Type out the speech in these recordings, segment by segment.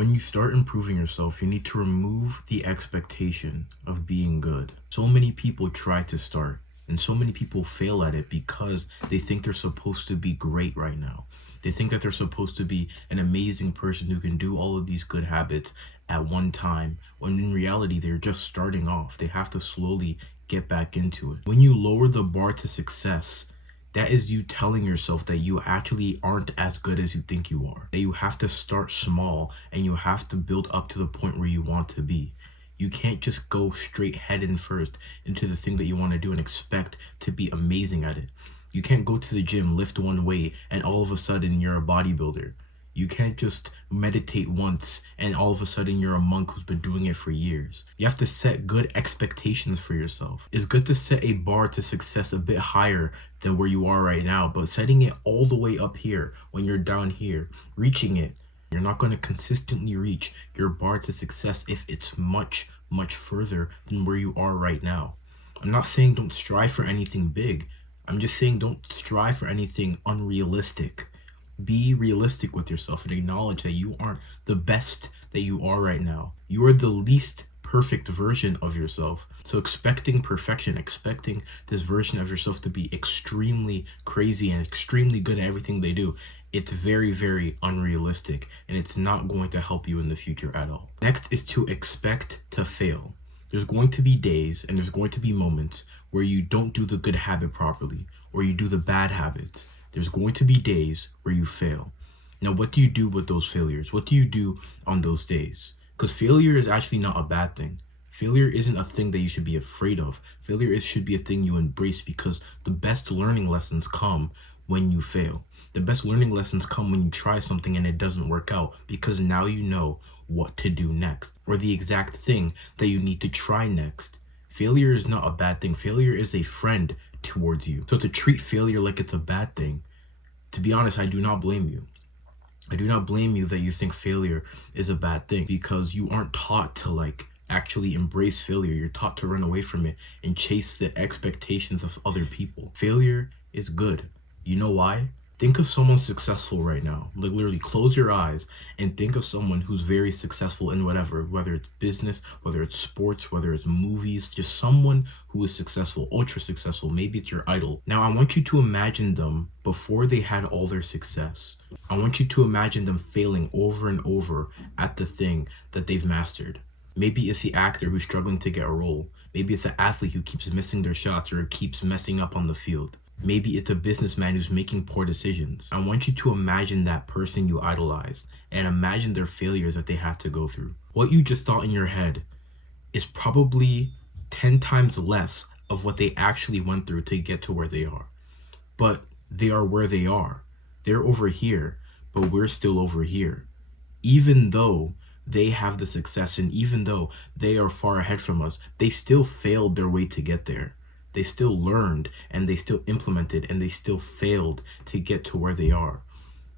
When you start improving yourself, you need to remove the expectation of being good. So many people try to start, and so many people fail at it because they think they're supposed to be great right now. They think that they're supposed to be an amazing person who can do all of these good habits at one time, when in reality, they're just starting off. They have to slowly get back into it. When you lower the bar to success, that is you telling yourself that you actually aren't as good as you think you are. That you have to start small and you have to build up to the point where you want to be. You can't just go straight head in first into the thing that you want to do and expect to be amazing at it. You can't go to the gym, lift one weight, and all of a sudden you're a bodybuilder. You can't just meditate once and all of a sudden you're a monk who's been doing it for years. You have to set good expectations for yourself. It's good to set a bar to success a bit higher than where you are right now, but setting it all the way up here when you're down here, reaching it, you're not going to consistently reach your bar to success if it's much, much further than where you are right now. I'm not saying don't strive for anything big. I'm just saying don't strive for anything unrealistic. Be realistic with yourself and acknowledge that you aren't the best that you are right now. You are the least perfect version of yourself. So expecting perfection, expecting this version of yourself to be extremely crazy and extremely good at everything they do, it's very, very unrealistic, and it's not going to help you in the future at all. Next is to expect to fail. There's going to be days and there's going to be moments where you don't do the good habit properly, or you do the bad habits. There's going to be days where you fail. Now, what do you do with those failures? What do you do on those days? Because failure is actually not a bad thing. Failure isn't a thing that you should be afraid of. Should be a thing you embrace, because the best learning lessons come when you fail. The best learning lessons come when you try something and it doesn't work out, because now you know what to do next, or the exact thing that you need to try next. Failure is not a bad thing. Failure is a friend towards you. So to treat failure like it's a bad thing, to be honest, I do not blame you. I do not blame you that you think failure is a bad thing, because you aren't taught to actually embrace failure. You're taught to run away from it and chase the expectations of other people. Failure is good. You know why? Think of someone successful right now. Literally close your eyes and think of someone who's very successful in whatever, whether it's business, whether it's sports, whether it's movies, just someone who is successful, ultra successful. Maybe it's your idol. Now, I want you to imagine them before they had all their success. I want you to imagine them failing over and over at the thing that they've mastered. Maybe it's the actor who's struggling to get a role. Maybe it's the athlete who keeps missing their shots or keeps messing up on the field. Maybe it's a businessman who's making poor decisions. I want you to imagine that person you idolize and imagine their failures that they had to go through. What you just thought in your head is probably 10 times less of what they actually went through to get to where they are. But they are where they are. They're over here, but we're still over here. Even though they have the success and even though they are far ahead from us, they still failed their way to get there. They still learned and they still implemented and they still failed to get to where they are.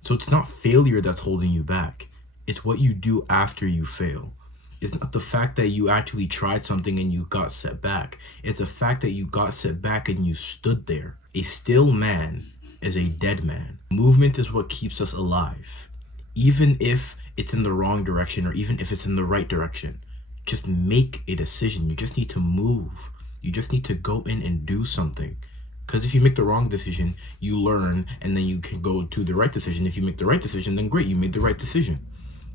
So it's not failure that's holding you back. It's what you do after you fail. It's not the fact that you actually tried something and you got set back. It's the fact that you got set back and you stood there. A still man is a dead man. Movement is what keeps us alive. Even if it's in the wrong direction or even if it's in the right direction, just make a decision. You just need to move. You just need to go in and do something. Because if you make the wrong decision, you learn and then you can go to the right decision. If you make the right decision, then great, you made the right decision.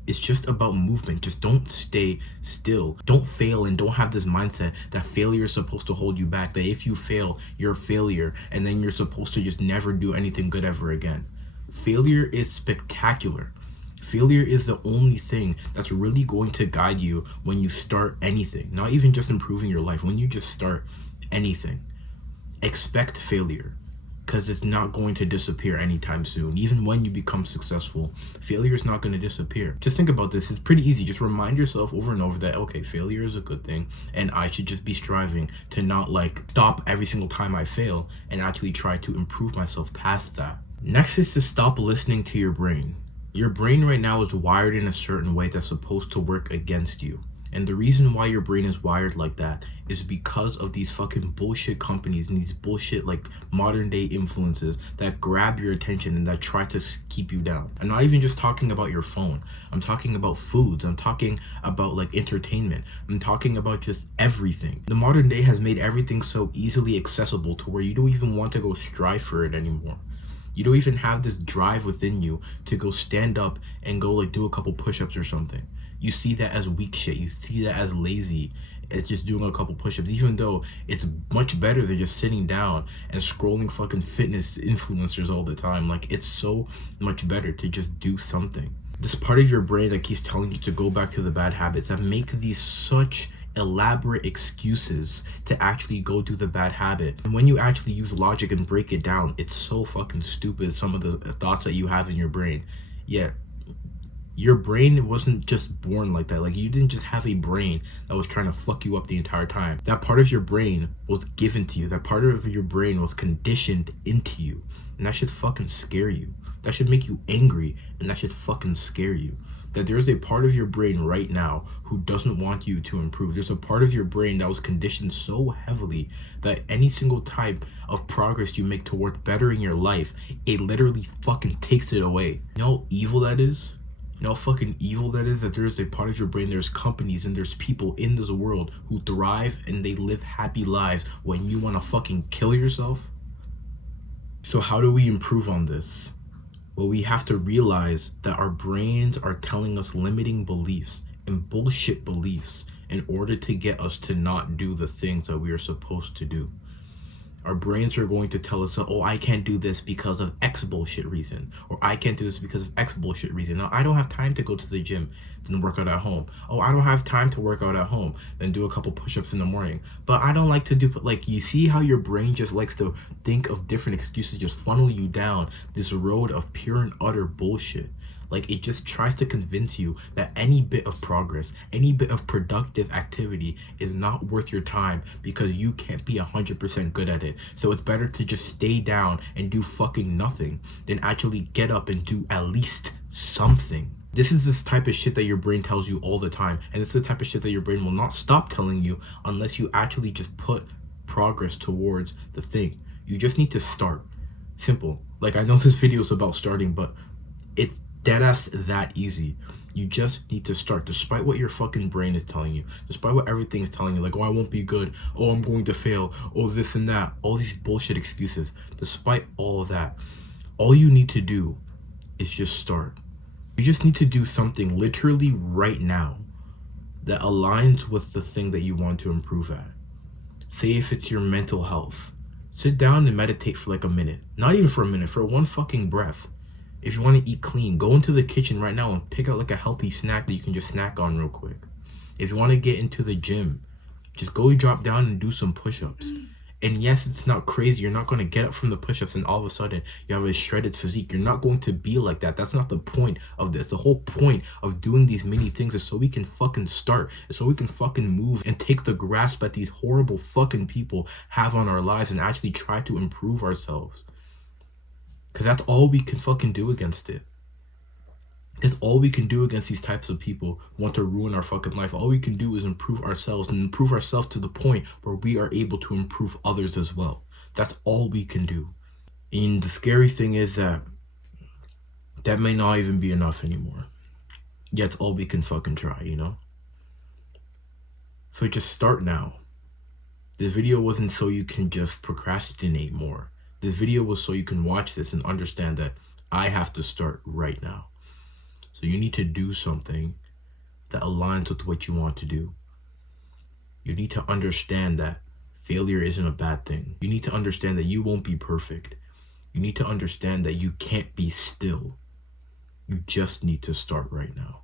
It's just about movement. Just don't stay still. Don't fail and don't have this mindset that failure is supposed to hold you back. That if you fail, you're a failure and then you're supposed to just never do anything good ever again. Failure is spectacular. Failure is the only thing that's really going to guide you when you start anything, not even just improving your life. When you just start anything, expect failure, because it's not going to disappear anytime soon. Even when you become successful, failure is not going to disappear. Just think about this. It's pretty easy. Just remind yourself over and over that, okay, failure is a good thing and I should just be striving to not stop every single time I fail and actually try to improve myself past that. Next is to stop listening to your brain. Your brain right now is wired in a certain way that's supposed to work against you. And the reason why your brain is wired like that is because of these fucking bullshit companies and these bullshit like modern day influences that grab your attention and that try to keep you down. I'm not even just talking about your phone. I'm talking about foods. I'm talking about like entertainment. I'm talking about just everything. The modern day has made everything so easily accessible to where you don't even want to go strive for it anymore. You don't even have this drive within you to go stand up and go like do a couple push-ups or something. You see that as weak shit. You see that as lazy. It's just doing a couple push-ups, even though it's much better than just sitting down and scrolling fucking fitness influencers all the time. Like, it's so much better to just do something. This part of your brain that keeps telling you to go back to the bad habits that make these such elaborate excuses to actually go do the bad habit. And when you actually use logic and break it down, it's so fucking stupid, some of the thoughts that you have in your brain. Yeah, your brain wasn't just born like that. Like, you didn't just have a brain that was trying to fuck you up the entire time. That part of your brain was given to you. That part of your brain was conditioned into you. And that should fucking scare you. That should make you angry, and that should fucking scare you. That there's a part of your brain right now who doesn't want you to improve. There's a part of your brain that was conditioned so heavily that any single type of progress you make toward bettering your life, it literally fucking takes it away. You know how evil that is? You know how fucking evil that is? That there's a part of your brain, there's companies and there's people in this world who thrive and they live happy lives when you want to fucking kill yourself? So how do we improve on this? Well, we have to realize that our brains are telling us limiting beliefs and bullshit beliefs in order to get us to not do the things that we are supposed to do. Our brains are going to tell us, oh, I can't do this because of X bullshit reason, or I can't do this because of X bullshit reason. Now, I don't have time to go to the gym, then work out at home. Oh, I don't have time to work out at home, then do a couple push-ups in the morning. But I don't like to do, like, you see how your brain just likes to think of different excuses, just funnel you down this road of pure and utter bullshit. Like, it just tries to convince you that any bit of progress, any bit of productive activity is not worth your time because you can't be 100% good at it. So it's better to just stay down and do fucking nothing than actually get up and do at least something. This is this type of shit that your brain tells you all the time. And it's the type of shit that your brain will not stop telling you unless you actually just put progress towards the thing. You just need to start. Simple. Like, I know this video is about starting, but it's deadass that easy. You just need to start, despite what your fucking brain is telling you, despite what everything is telling you, like, oh, I won't be good, oh, I'm going to fail, oh, this and that, all these bullshit excuses. Despite all of that, all you need to do is just start. You just need to do something literally right now that aligns with the thing that you want to improve at. Say if it's your mental health, sit down and meditate for like a minute. Not even for a minute, for one fucking breath. If you want to eat clean, go into the kitchen right now and pick out like a healthy snack that you can just snack on real quick. If you want to get into the gym, just go drop down and do some push-ups. And yes, it's not crazy. You're not going to get up from the push-ups and all of a sudden you have a shredded physique. You're not going to be like that. That's not the point of this. The whole point of doing these many things is so we can fucking start. So we can fucking move and take the grasp that these horrible fucking people have on our lives and actually try to improve ourselves. Because that's all we can fucking do against it. That's all we can do against these types of people who want to ruin our fucking life. All we can do is improve ourselves and improve ourselves to the point where we are able to improve others as well. That's all we can do. And the scary thing is that may not even be enough anymore. Yeah, it's all we can fucking try, you know? So just start now. This video wasn't so you can just procrastinate more. This video was so you can watch this and understand that I have to start right now. So you need to do something that aligns with what you want to do. You need to understand that failure isn't a bad thing. You need to understand that you won't be perfect. You need to understand that you can't be still. You just need to start right now.